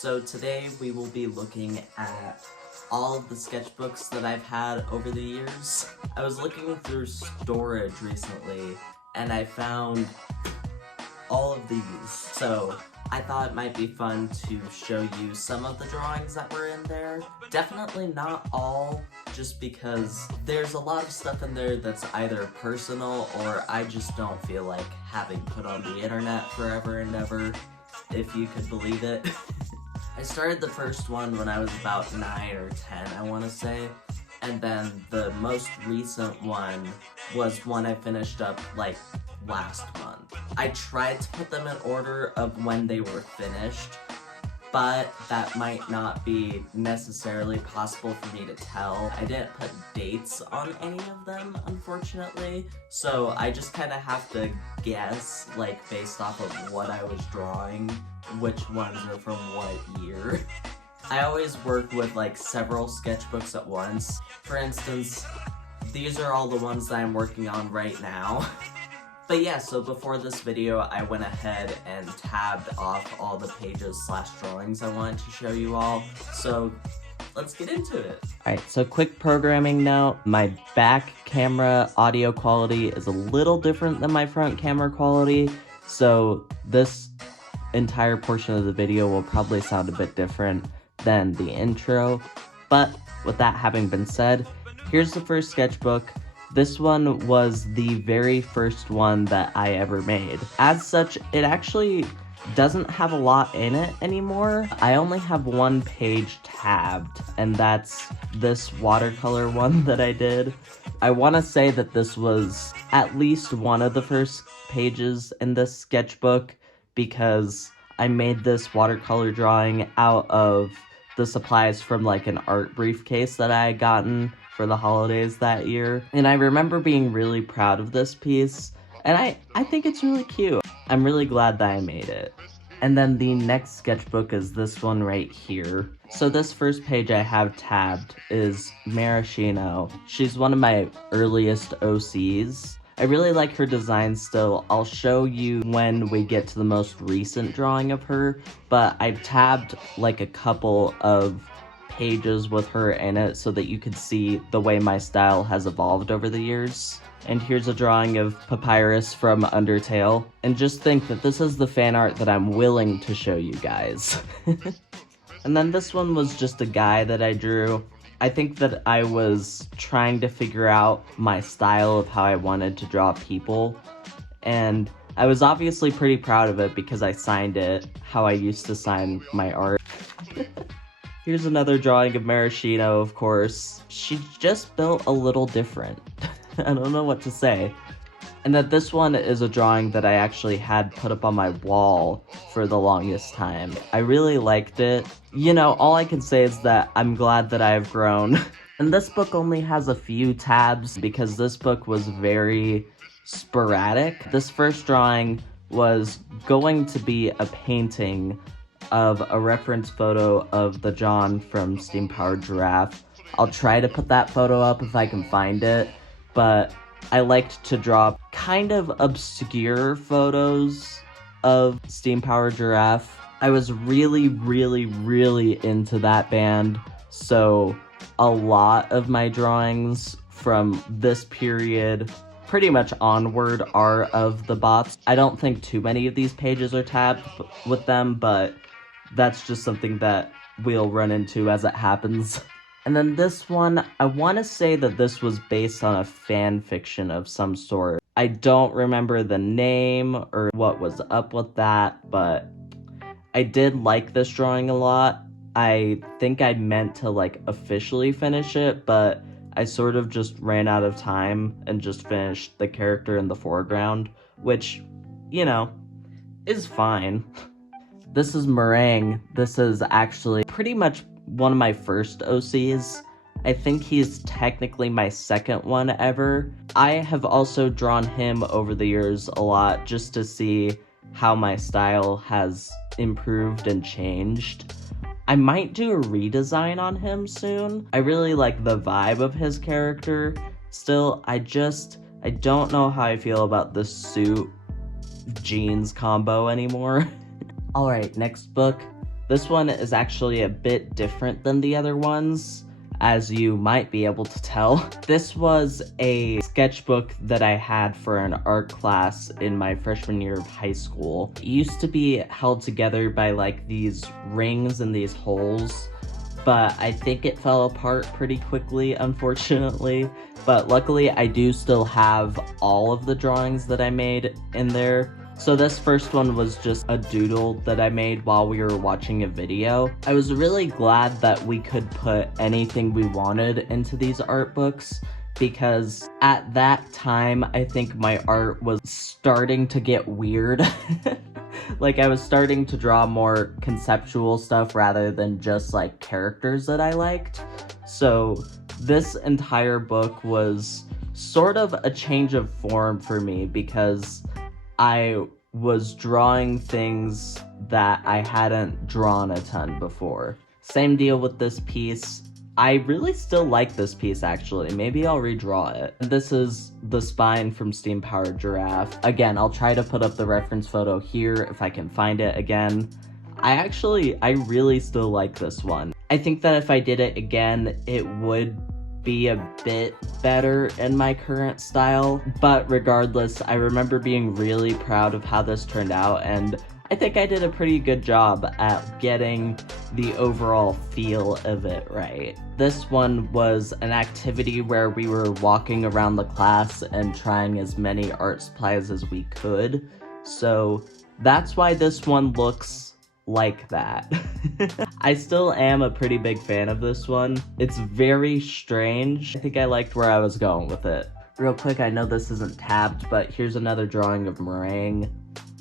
So today we will be looking at all of the sketchbooks that I've had over the years. I was looking through storage recently and I found all of these. So I thought it might be fun to show you some of the drawings that were in there. Definitely not all, just because there's a lot of stuff in there that's either personal or I just don't feel like having put on the internet forever and ever, if you could believe it. I started the first one when I was about 9 or 10, I want to say, and then the most recent one was one I finished up like last month. I tried to put them in order of when they were finished, but that might not be necessarily possible for me to tell. I didn't put dates on any of them, unfortunately, so I just kind of have to guess, like, based off of what I was drawing, which ones are from what year. I always work with like several sketchbooks at once. For instance, these are all the ones that I'm working on right now. But yeah, so before this video, I went ahead and tabbed off all the pages / drawings I wanted to show you all. So let's get into it. Alright, so quick programming note. My back camera audio quality is a little different than my front camera quality. So this entire portion of the video will probably sound a bit different than the intro. But with that having been said, here's the first sketchbook. This one was the very first one that I ever made. As such, it actually doesn't have a lot in it anymore. I only have one page tabbed, and that's this watercolor one that I did. I want to say that this was at least one of the first pages in this sketchbook, because I made this watercolor drawing out of the supplies from like an art briefcase that I had gotten for the holidays that year. And I remember being really proud of this piece, and I think it's really cute. I'm really glad that I made it. And then the next sketchbook is this one right here. So this first page I have tabbed is Maraschino. She's one of my earliest OCs. I really like her design still. I'll show you when we get to the most recent drawing of her, but I tabbed like a couple of pages with her in it so that you could see the way my style has evolved over the years. And here's a drawing of Papyrus from Undertale. And just think that this is the fan art that I'm willing to show you guys. And then this one was just a guy that I drew. I think that I was trying to figure out my style of how I wanted to draw people, and I was obviously pretty proud of it because I signed it how I used to sign my art. Here's another drawing of Maraschino, of course. She's just built a little different. I don't know what to say. And that this one is a drawing that I actually had put up on my wall for the longest time. I really liked it. You know, all I can say is that I'm glad that I've grown. And this book only has a few tabs because this book was very sporadic. This first drawing was going to be a painting of a reference photo of the John from Steam Powered Giraffe. I'll try to put that photo up if I can find it, but I liked to draw kind of obscure photos of Steam Powered Giraffe. I was really into that band, so a lot of my drawings from this period pretty much onward are of the bots. I don't think too many of these pages are tabbed with them, but that's just something that we'll run into as it happens. And then this one, I want to say that this was based on a fan fiction of some sort. I don't remember the name or what was up with that, but I did like this drawing a lot. I think I meant to like officially finish it, but I sort of just ran out of time and just finished the character in the foreground, which, you know, is fine. This is Meringue. This is actually pretty much one of my first OCs. I think he's technically my second one ever. I have also drawn him over the years a lot just to see how my style has improved and changed. I might do a redesign on him soon. I really like the vibe of his character. Still, I don't know how I feel about the suit jeans combo anymore. Alright, next book. This one is actually a bit different than the other ones, as you might be able to tell. This was a sketchbook that I had for an art class in my freshman year of high school. It used to be held together by like these rings and these holes, but I think it fell apart pretty quickly, unfortunately. But luckily, I do still have all of the drawings that I made in there. So this first one was just a doodle that I made while we were watching a video. I was really glad that we could put anything we wanted into these art books, because at that time, I think my art was starting to get weird. Like, I was starting to draw more conceptual stuff rather than just like characters that I liked. So this entire book was sort of a change of form for me, because I was drawing things that I hadn't drawn a ton before. Same deal with this piece. I really still like this piece, actually. Maybe I'll redraw it. This is the spine from Steam Powered Giraffe. Again, I'll try to put up the reference photo here if I can find it again. I really still like this one. I think that if I did it again, it would be a bit better in my current style, but regardless, I remember being really proud of how this turned out, and I think I did a pretty good job at getting the overall feel of it right. This one was an activity where we were walking around the class and trying as many art supplies as we could, so that's why this one looks like that. I still am a pretty big fan of this one. It's very strange. I think I liked where I was going with it. Real quick, I know this isn't tabbed, but here's another drawing of Meringue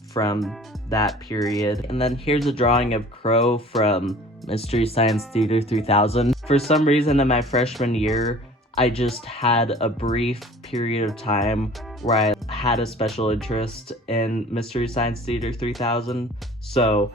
from that period. And then here's a drawing of Crow from Mystery Science Theater 3000. For some reason in my freshman year, I just had a brief period of time where I had a special interest in Mystery Science Theater 3000, so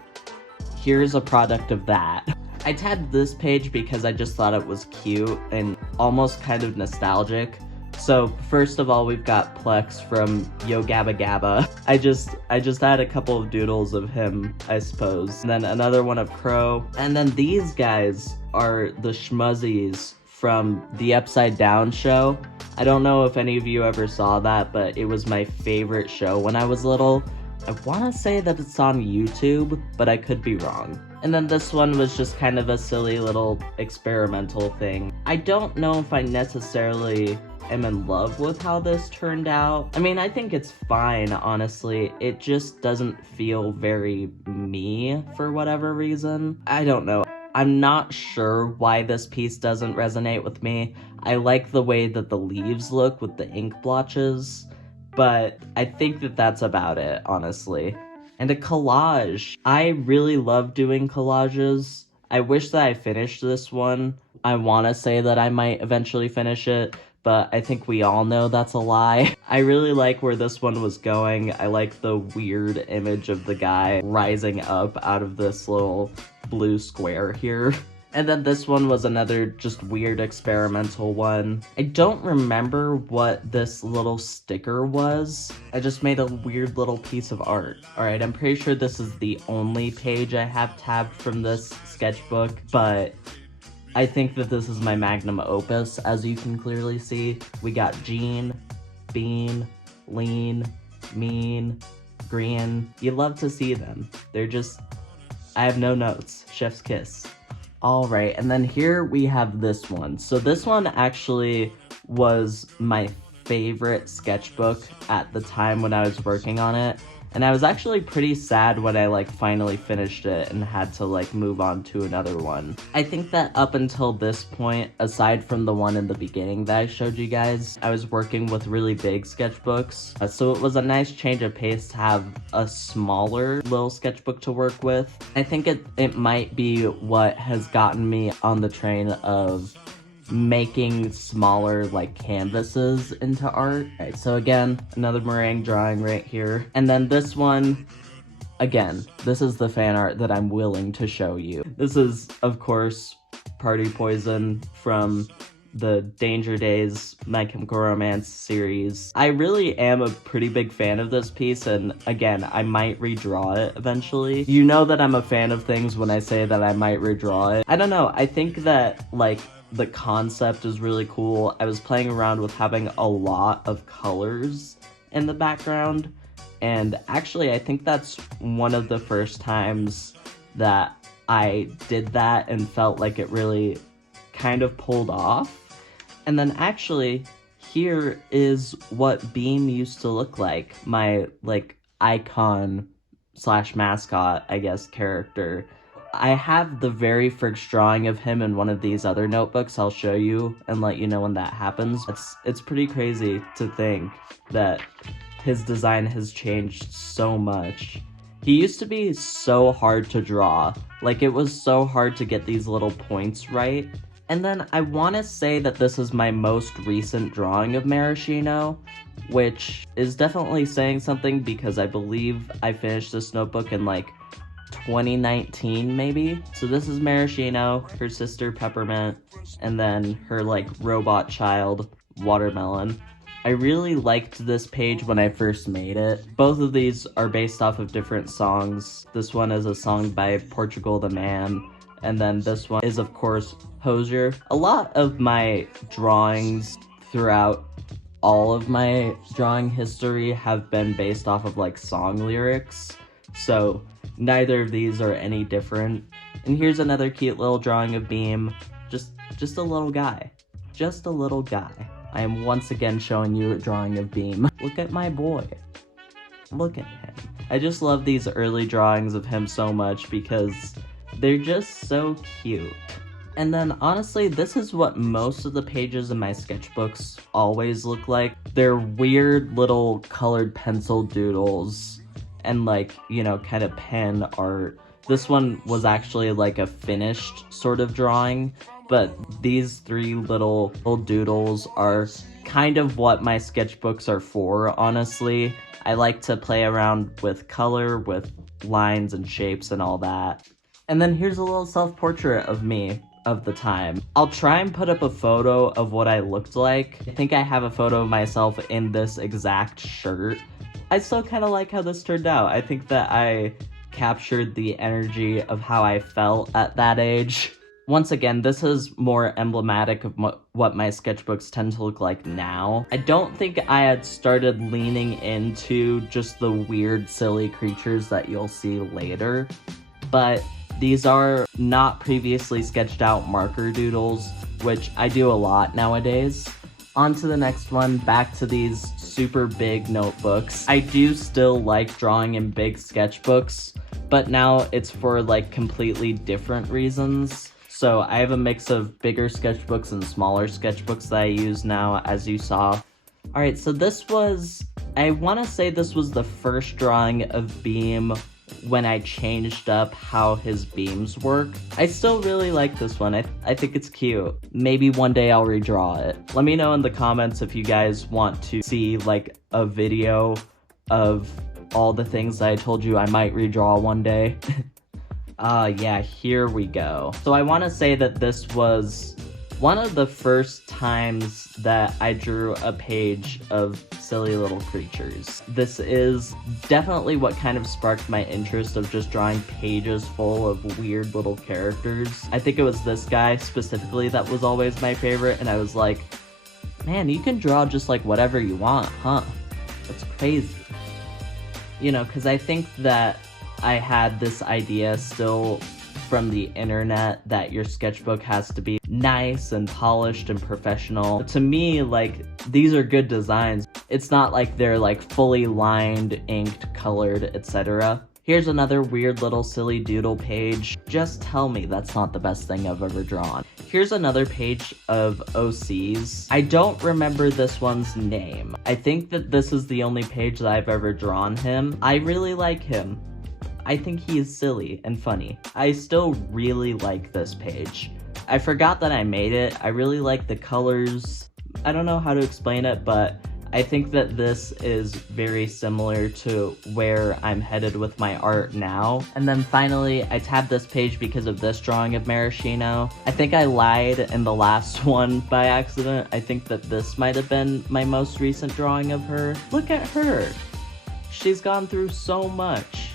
here's a product of that. I tagged this page because I just thought it was cute and almost kind of nostalgic. So first of all, we've got Plex from Yo Gabba Gabba. I just had a couple of doodles of him, I suppose. And then another one of Crow. And then these guys are the Schmuzzies from the Upside Down show. I don't know if any of you ever saw that, but it was my favorite show when I was little. I want to say that it's on YouTube, but I could be wrong. And then this one was just kind of a silly little experimental thing. I don't know if I necessarily am in love with how this turned out. I mean, I think it's fine, honestly. It just doesn't feel very me for whatever reason. I don't know. I'm not sure why this piece doesn't resonate with me. I like the way that the leaves look with the ink blotches, but I think that that's about it, honestly. And a collage. I really love doing collages. I wish that I finished this one. I want to say that I might eventually finish it, but I think we all know that's a lie. I really like where this one was going. I like the weird image of the guy rising up out of this little blue square here. And then this one was another just weird experimental one. I don't remember what this little sticker was. I just made a weird little piece of art. Alright, I'm pretty sure this is the only page I have tabbed from this sketchbook, but I think that this is my magnum opus, as you can clearly see. We got Gene, Bean, Lean, Mean, Green. You love to see them. They're just... I have no notes. Chef's kiss. Alright, and then here we have this one. So this one actually was my favorite sketchbook at the time when I was working on it. And I was actually pretty sad when I finally finished it and had to move on to another one. I think that up until this point, aside from the one in the beginning that I showed you guys, I was working with really big sketchbooks. So it was a nice change of pace to have a smaller little sketchbook to work with. I think it might be what has gotten me on the train of making smaller canvases into art. Alright, so again, another meringue drawing right here. And then this one, again, this is the fan art that I'm willing to show you. This is, of course, Party Poison from the Danger Days My Chemical Romance series. I really am a pretty big fan of this piece, and again, I might redraw it eventually. You know that I'm a fan of things when I say that I might redraw it. I don't know, I think that, like, the concept is really cool. I was playing around with having a lot of colors in the background, and actually I think that's one of the first times that I did that and felt like it really kind of pulled off. And then actually, here is what Beam used to look like. My, like, icon slash mascot, I guess, character. I have the very first drawing of him in one of these other notebooks. I'll show you and let you know when that happens. It's pretty crazy to think that his design has changed so much. He used to be so hard to draw. Like, it was so hard to get these little points right. And then I want to say that this is my most recent drawing of Maraschino, which is definitely saying something because I believe I finished this notebook in like 2019 maybe. So this is Maraschino, her sister Peppermint, and then her like robot child Watermelon. I really liked this page when I first made it. Both of these are based off of different songs. This one is a song by Portugal the Man, and then this one is, of course, Hosier. A lot of my drawings throughout all of my drawing history have been based off of, like, song lyrics, so neither of these are any different. And here's another cute little drawing of Beam. Just a little guy. Just a little guy. I am once again showing you a drawing of Beam. Look at my boy. Look at him. I just love these early drawings of him so much because they're just so cute. And then honestly, this is what most of the pages in my sketchbooks always look like. They're weird little colored pencil doodles and, like, you know, kind of pen art. This one was actually like a finished sort of drawing, but these three little doodles are kind of what my sketchbooks are for, honestly. I like to play around with color, with lines and shapes and all that. And then here's a little self-portrait of me of the time. I'll try and put up a photo of what I looked like. I think I have a photo of myself in this exact shirt. I still kind of like how this turned out. I think that I captured the energy of how I felt at that age. Once again, this is more emblematic of what my sketchbooks tend to look like now. I don't think I had started leaning into just the weird, silly creatures that you'll see later, but these are not previously sketched out marker doodles, which I do a lot nowadays. On to the next one, back to these super big notebooks. I do still like drawing in big sketchbooks, but now it's for like completely different reasons. So I have a mix of bigger sketchbooks and smaller sketchbooks that I use now, as you saw. Alright, so this was, I want to say this was the first drawing of Beam when I changed up how his beams work. I still really like this one. I think it's cute. Maybe one day I'll redraw it. Let me know in the comments if you guys want to see like a video of all the things that I told you I might redraw one day. Yeah, here we go. So I want to say that this was one of the first times that I drew a page of silly little creatures. This is definitely what kind of sparked my interest of just drawing pages full of weird little characters. I think it was this guy specifically that was always my favorite, and I was like, man, you can draw just like whatever you want, huh? That's crazy. You know, because I think that I had this idea still from the internet that your sketchbook has to be nice and polished and professional. To me, like, these are good designs. It's not like they're like fully lined, inked, colored, etc. Here's another weird little silly doodle page. Just tell me that's not the best thing I've ever drawn. Here's another page of OCs. I don't remember this one's name. I think that this is the only page that I've ever drawn him. I really like him. I think he is silly and funny. I still really like this page. I forgot that I made it. I really like the colors. I don't know how to explain it, but I think that this is very similar to where I'm headed with my art now. And then finally, I tabbed this page because of this drawing of Maraschino. I think I lied in the last one by accident. I think that this might have been my most recent drawing of her. Look at her! She's gone through so much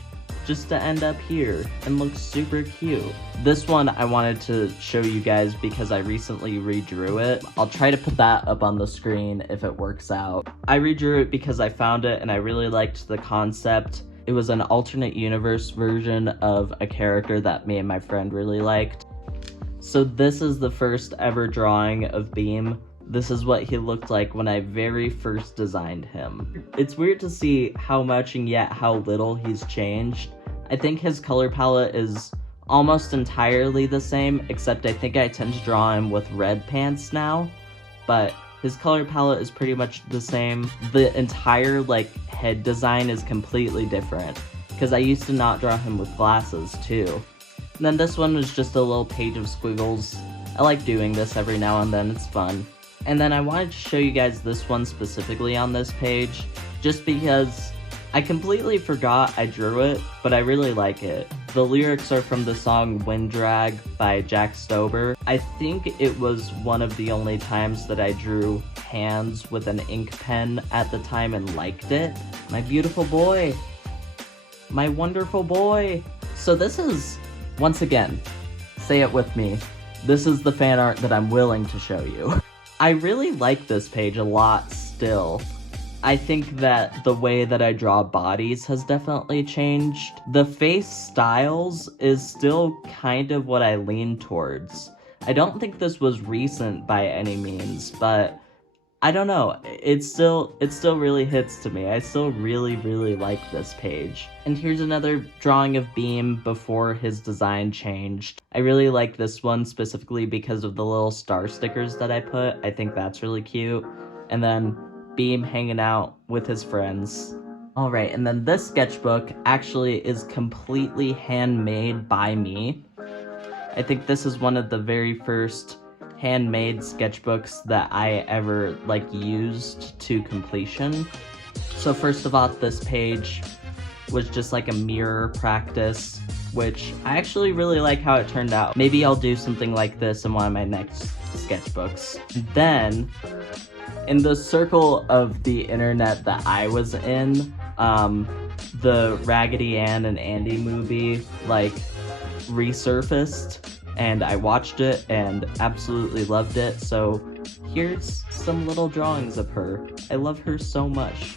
just to end up here and looks super cute. This one I wanted to show you guys because I recently redrew it. I'll try to put that up on the screen if it works out. I redrew it because I found it and I really liked the concept. It was an alternate universe version of a character that me and my friend really liked. So this is the first ever drawing of Beam. This is what he looked like when I very first designed him. It's weird to see how much and yet how little he's changed. I think his color palette is almost entirely the same, except I think I tend to draw him with red pants now, but his color palette is pretty much the same. The entire head design is completely different, because I used to not draw him with glasses too. And then this one was just a little page of squiggles. I like doing this every now and then, it's fun. And then I wanted to show you guys this one specifically on this page, just because I completely forgot I drew it, but I really like it. The lyrics are from the song Wind Drag by Jack Stober. I think it was one of the only times that I drew hands with an ink pen at the time and liked it. My beautiful boy. My wonderful boy. So this is, once again, say it with me, this is the fan art that I'm willing to show you. I really like this page a lot still. I think that the way that I draw bodies has definitely changed. The face styles is still kind of what I lean towards. I don't think this was recent by any means, but I don't know, it still really hits to me. I still really like this page. And here's another drawing of Beam before his design changed. I really like this one specifically because of the little star stickers that I put. I think that's really cute. And then Beam hanging out with his friends. Alright, and then this sketchbook actually is completely handmade by me. I think this is one of the very first handmade sketchbooks that I ever used to completion. So first of all, this page was just a mirror practice, which I actually really like how it turned out. Maybe I'll do something like this in one of my next sketchbooks. Then, in the circle of the internet that I was in, the Raggedy Ann and Andy movie resurfaced, and I watched it and absolutely loved it, so here's some little drawings of her. I love her so much.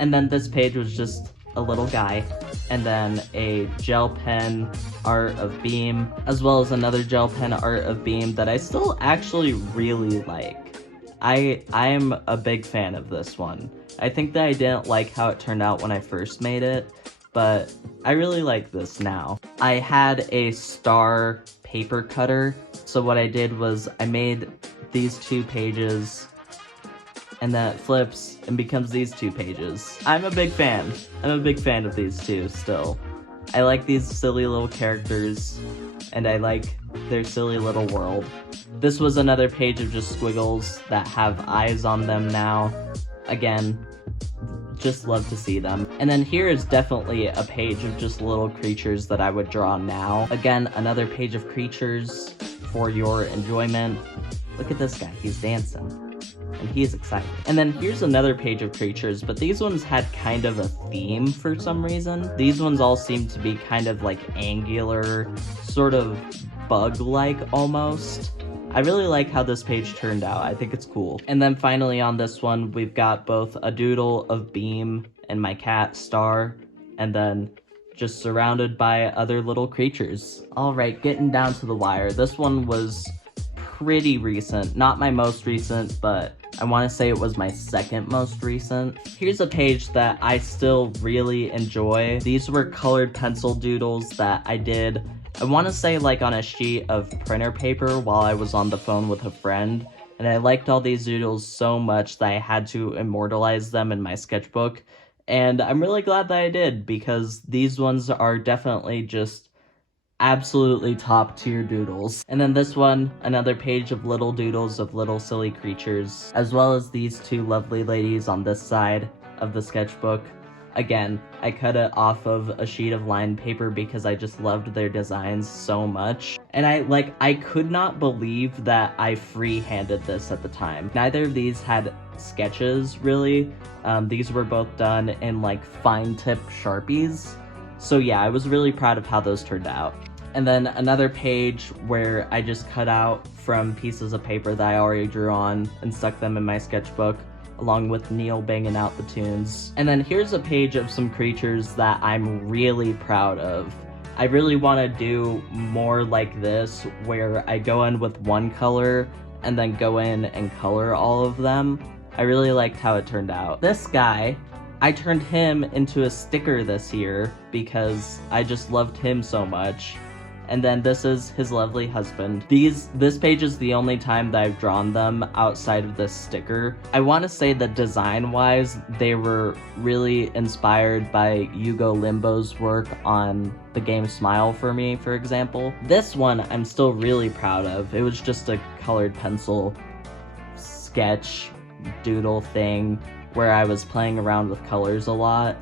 And then this page was just a little guy, and then a gel pen art of Beam, as well as another gel pen art of Beam that I still actually really like. I am a big fan of this one. I think that I didn't like how it turned out when I first made it, but I really like this now. I had a star paper cutter, so what I did was I made these 2 pages, and then it flips and becomes these 2 pages. I'm a big fan. I'm a big fan of these two still. I like these silly little characters, and I like their silly little world. This was another page of just squiggles that have eyes on them now. Again, just love to see them. And then here is definitely a page of just little creatures that I would draw now. Again, another page of creatures for your enjoyment. Look at this guy, he's dancing. And he's excited. And then here's another page of creatures, but these ones had kind of a theme for some reason. These ones all seem to be kind of angular, sort of bug-like almost. I really like how this page turned out. I think it's cool. And then finally on this one, we've got both a doodle of Beam and my cat, Star, and then just surrounded by other little creatures. Alright, getting down to the wire. This one was pretty recent. Not my most recent, but I want to say it was my second most recent. Here's a page that I still really enjoy. These were colored pencil doodles that I did, I want to say on a sheet of printer paper while I was on the phone with a friend, and I liked all these doodles so much that I had to immortalize them in my sketchbook, and I'm really glad that I did, because these ones are definitely just absolutely top tier doodles. And then this one, another page of little doodles of little silly creatures, as well as these two lovely ladies on this side of the sketchbook. Again, I cut it off of a sheet of lined paper because I just loved their designs so much. And I could not believe that I free-handed this at the time. Neither of these had sketches, really. These were both done in like fine tip Sharpies. So yeah, I was really proud of how those turned out. And then another page where I just cut out from pieces of paper that I already drew on and stuck them in my sketchbook, along with Neil banging out the tunes. And then here's a page of some creatures that I'm really proud of. I really want to do more like this, where I go in with one color and then go in and color all of them. I really liked how it turned out. This guy, I turned him into a sticker this year because I just loved him so much. And then this is his lovely husband. This page is the only time that I've drawn them outside of this sticker. I want to say that design-wise, they were really inspired by Hugo Limbo's work on the game Smile for Me, for example. This one I'm still really proud of. It was just a colored pencil sketch doodle thing where I was playing around with colors a lot.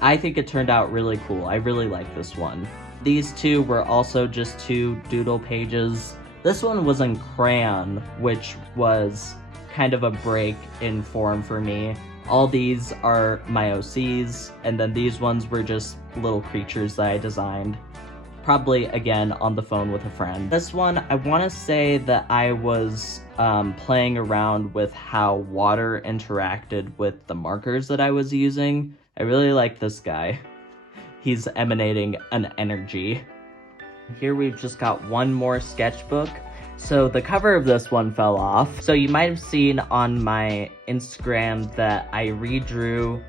I think it turned out really cool. I really like this one. These two were also just two doodle pages. This one was in crayon, which was kind of a break in form for me. All these are my OCs, and then these ones were just little creatures that I designed. Probably, again, on the phone with a friend. This one, I want to say that I was playing around with how water interacted with the markers that I was using. I really like this guy. He's emanating an energy. Here we've just got one more sketchbook. So the cover of this one fell off. So you might have seen on my Instagram that I redrew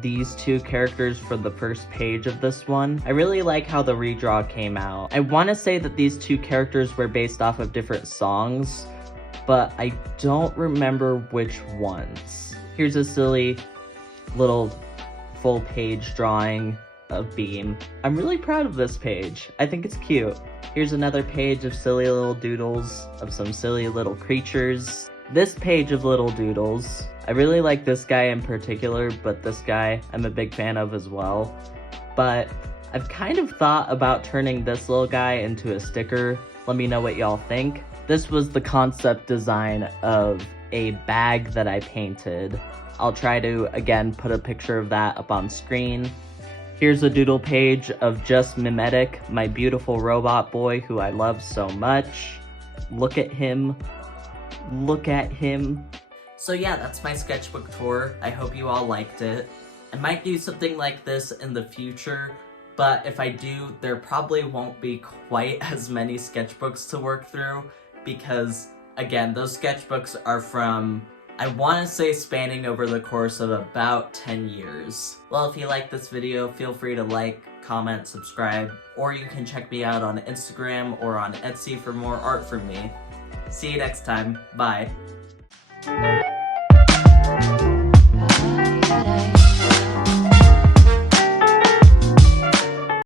these two characters for the first page of this one. I really like how the redraw came out. I want to say that these two characters were based off of different songs, but I don't remember which ones. Here's a silly little full page drawing of Beam. I'm really proud of this page. I think it's cute. Here's another page of silly little doodles of some silly little creatures. This page of little doodles, I really like this guy in particular, but this guy I'm a big fan of as well. But I've kind of thought about turning this little guy into a sticker. Let me know what y'all think. This was the concept design of a bag that I painted. I'll try to, again, put a picture of that up on screen. Here's a doodle page of just Mimetic, my beautiful robot boy who I love so much. Look at him. Look at him. So yeah, that's my sketchbook tour. I hope you all liked it. I might do something like this in the future, but if I do, there probably won't be quite as many sketchbooks to work through because, again, those sketchbooks are from, I want to say, spanning over the course of about 10 years. Well, if you like this video, feel free to like, comment, subscribe, or you can check me out on Instagram or on Etsy for more art from me. See you next time. Bye.